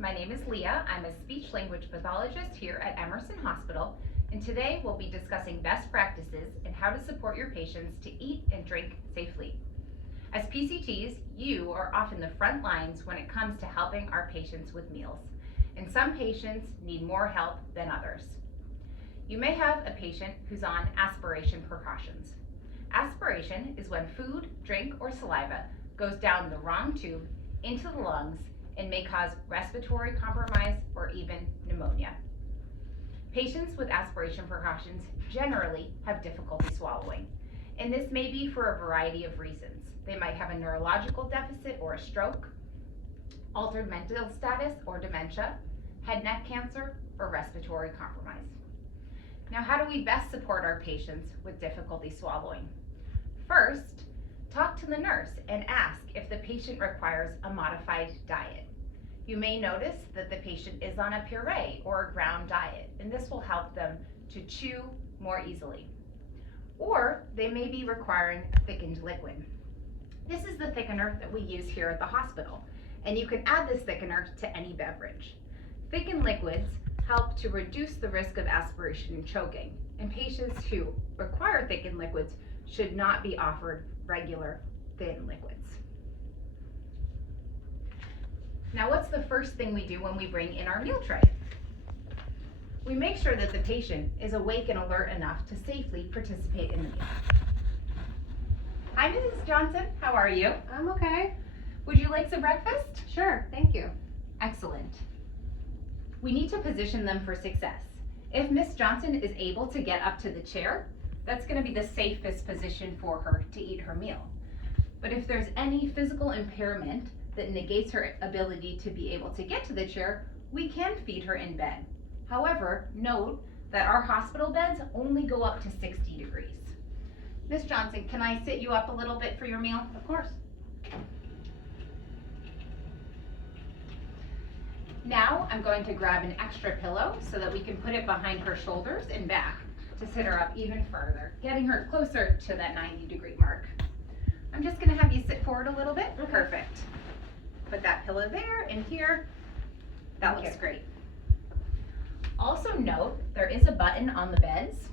My name is Leah. I'm a speech-language pathologist here at Emerson Hospital, and today we'll be discussing best practices and how to support your patients to eat and drink safely. As PCTs, you are often the front lines when it comes to helping our patients with meals, and some patients need more help than others. You may have a patient who's on aspiration precautions. Aspiration is when food, drink, or saliva goes down the wrong tube into the lungs and may cause respiratory compromise or even pneumonia. Patients with aspiration precautions generally have difficulty swallowing, and this may be for a variety of reasons. They might have a neurological deficit or a stroke, altered mental status or dementia, head neck cancer, or respiratory compromise. Now, how do we best support our patients with difficulty swallowing? First, talk to the nurse and ask if the patient requires a modified diet. You may notice that the patient is on a puree or a ground diet, and this will help them to chew more easily. Or they may be requiring thickened liquid. This is the thickener that we use here at the hospital, and you can add this thickener to any beverage. Thickened liquids help to reduce the risk of aspiration and choking, and patients who require thickened liquids should not be offered regular thin liquids. Now, what's the first thing we do when we bring in our meal tray? We make sure that the patient is awake and alert enough to safely participate in the meal. Hi, Mrs. Johnson, how are you? I'm okay. Would you like some breakfast? Sure, thank you. Excellent. We need to position them for success. If Miss Johnson is able to get up to the chair, that's going to be the safest position for her to eat her meal. But if there's any physical impairment that negates her ability to be able to get to the chair, we can feed her in bed. However, note that our hospital beds only go up to 60 degrees. Miss Johnson, can I sit you up a little bit for your meal? Of course. Now I'm going to grab an extra pillow so that we can put it behind her shoulders and back to sit her up even further, getting her closer to that 90-degree mark. I'm just going to have you sit forward a little bit. Okay. Perfect. Put that pillow there and here. That looks great. Also note, there is a button on the beds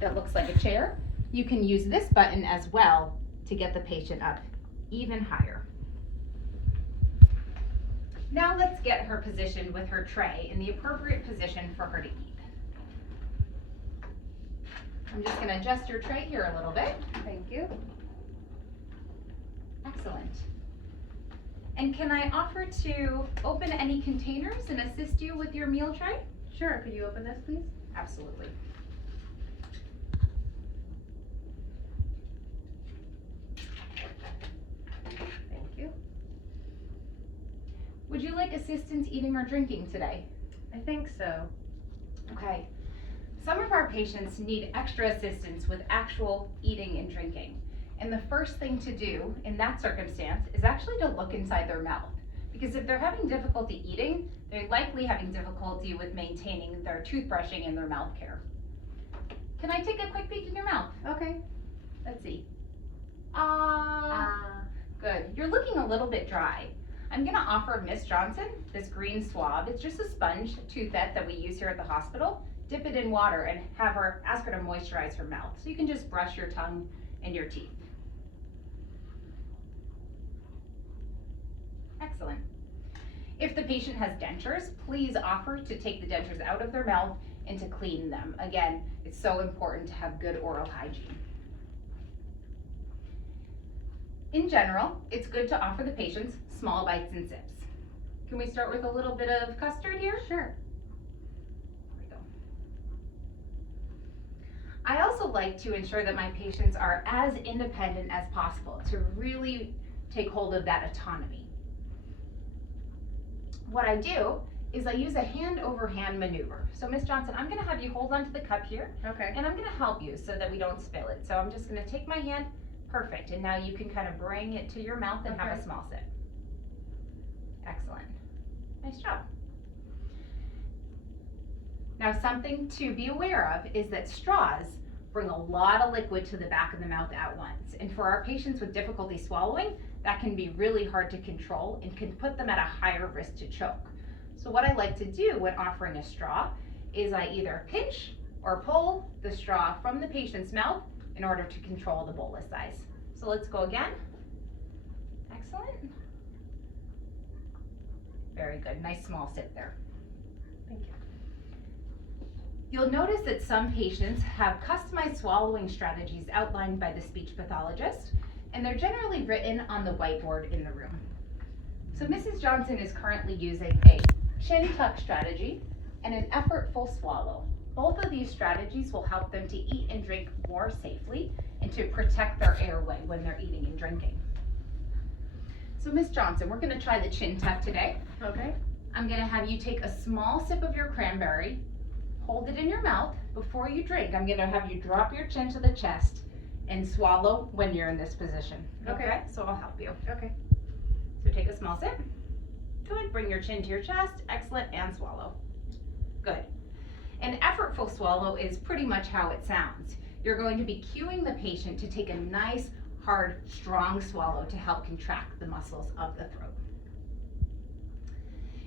that looks like a chair. You can use this button as well to get the patient up even higher. Now let's get her positioned with her tray in the appropriate position for her to eat. I'm just going to adjust your tray here a little bit. Thank you. Excellent. And can I offer to open any containers and assist you with your meal tray? Sure, could you open this, please? Absolutely. Thank you. Would you like assistance eating or drinking today? I think so. Okay. Some of our patients need extra assistance with actual eating and drinking. And the first thing to do in that circumstance is actually to look inside their mouth. Because if they're having difficulty eating, they're likely having difficulty with maintaining their toothbrushing and their mouth care. Can I take a quick peek in your mouth? Okay. Let's see. Good. You're looking a little bit dry. I'm gonna offer Miss Johnson this green swab. It's just a sponge toothette that we use here at the hospital. Dip it in water and ask her to moisturize her mouth. So you can just brush your tongue and your teeth. Excellent. If the patient has dentures, please offer to take the dentures out of their mouth and to clean them. Again, it's so important to have good oral hygiene. In general, it's good to offer the patients small bites and sips. Can we start with a little bit of custard here? Sure. There we go. I also like to ensure that my patients are as independent as possible to really take hold of that autonomy. What I do is I use a hand over hand maneuver. So Miss Johnson, I'm gonna have you hold onto the cup here. Okay. And I'm gonna help you so that we don't spill it. So I'm just gonna take my hand, perfect. And now you can kind of bring it to your mouth and have a small sip. Excellent, nice job. Now something to be aware of is that straws bring a lot of liquid to the back of the mouth at once. And for our patients with difficulty swallowing, that can be really hard to control and can put them at a higher risk to choke. So what I like to do when offering a straw is I either pinch or pull the straw from the patient's mouth in order to control the bolus size. So let's go again. Excellent. Very good, nice small sip there. Thank you. You'll notice that some patients have customized swallowing strategies outlined by the speech pathologist, and they're generally written on the whiteboard in the room. So Mrs. Johnson is currently using a chin tuck strategy and an effortful swallow. Both of these strategies will help them to eat and drink more safely and to protect their airway when they're eating and drinking. So Ms. Johnson, we're gonna try the chin tuck today. Okay. I'm gonna have you take a small sip of your cranberry, hold it in your mouth. Before you drink, I'm gonna have you drop your chin to the chest and swallow when you're in this position. Okay. So I'll help you. Okay. So take a small sip. Good, bring your chin to your chest, excellent, and swallow. Good. An effortful swallow is pretty much how it sounds. You're going to be cueing the patient to take a nice, hard, strong swallow to help contract the muscles of the throat.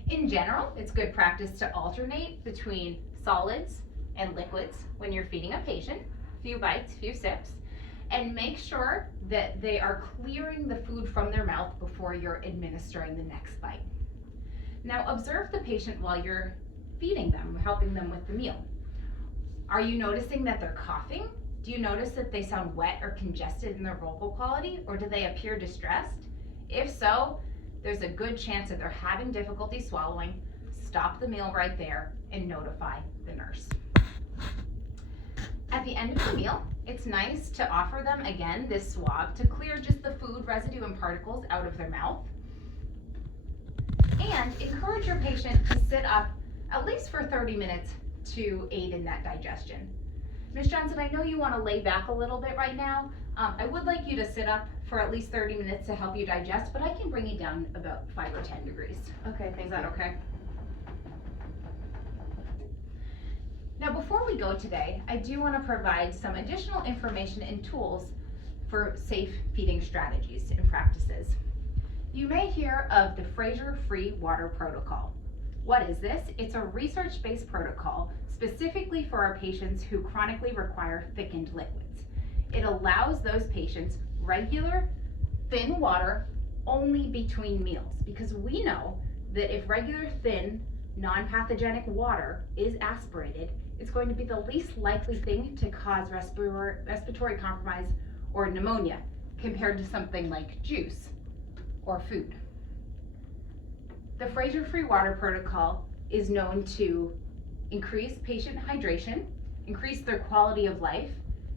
In general, it's good practice to alternate between solids and liquids when you're feeding a patient. Few bites, few sips, and make sure that they are clearing the food from their mouth before you're administering the next bite. Now observe the patient while you're feeding them, helping them with the meal. Are you noticing that they're coughing? Do you notice that they sound wet or congested in their vocal quality, or do they appear distressed? If so, there's a good chance that they're having difficulty swallowing. Stop the meal right there and notify the nurse. At the end of the meal, it's nice to offer them again this swab to clear just the food residue and particles out of their mouth. And encourage your patient to sit up at least for 30 minutes to aid in that digestion. Ms. Johnson, I know you want to lay back a little bit right now. I would like you to sit up for at least 30 minutes to help you digest, but I can bring you down about 5 or 10 degrees. Okay, thank Is that you. okay? Now before we go today, I do want to provide some additional information and tools for safe feeding strategies and practices. You may hear of the Fraser-Free Water Protocol. What is this? It's a research-based protocol specifically for our patients who chronically require thickened liquids. It allows those patients regular, thin water only between meals, because we know that if regular, thin, non-pathogenic water is aspirated, it's going to be the least likely thing to cause respiratory compromise or pneumonia compared to something like juice or food. The Fraser-Free Water Protocol is known to increase patient hydration, increase their quality of life,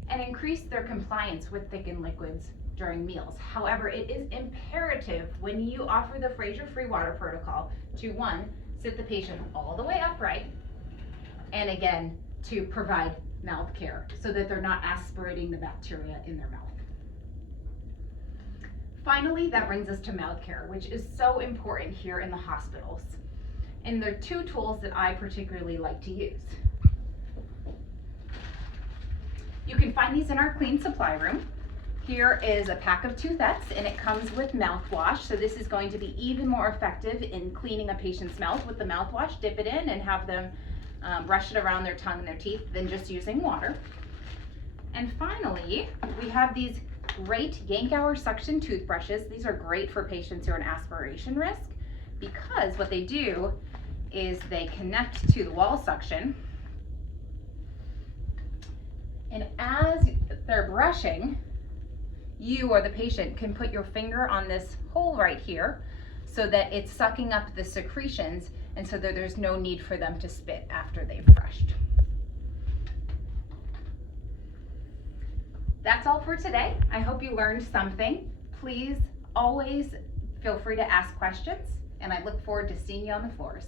and increase their compliance with thickened liquids during meals. However, it is imperative when you offer the Fraser-Free Water Protocol to, one, sit the patient all the way upright, and again, to provide mouth care so that they're not aspirating the bacteria in their mouth. Finally, that brings us to mouth care, which is so important here in the hospitals. And there are two tools that I particularly like to use. You can find these in our clean supply room. Here is a pack of Toothettes, and it comes with mouthwash. So this is going to be even more effective in cleaning a patient's mouth with the mouthwash. Dip it in and have them brush it around their tongue and their teeth than just using water. And finally, we have these great Yankauer suction toothbrushes. These are great for patients who are in aspiration risk, because what they do is they connect to the wall suction, and as they're brushing, you or the patient can put your finger on this hole right here so that it's sucking up the secretions, and so that there's no need for them to spit after they've brushed. That's all for today. I hope you learned something. Please always feel free to ask questions, and I look forward to seeing you on the floors.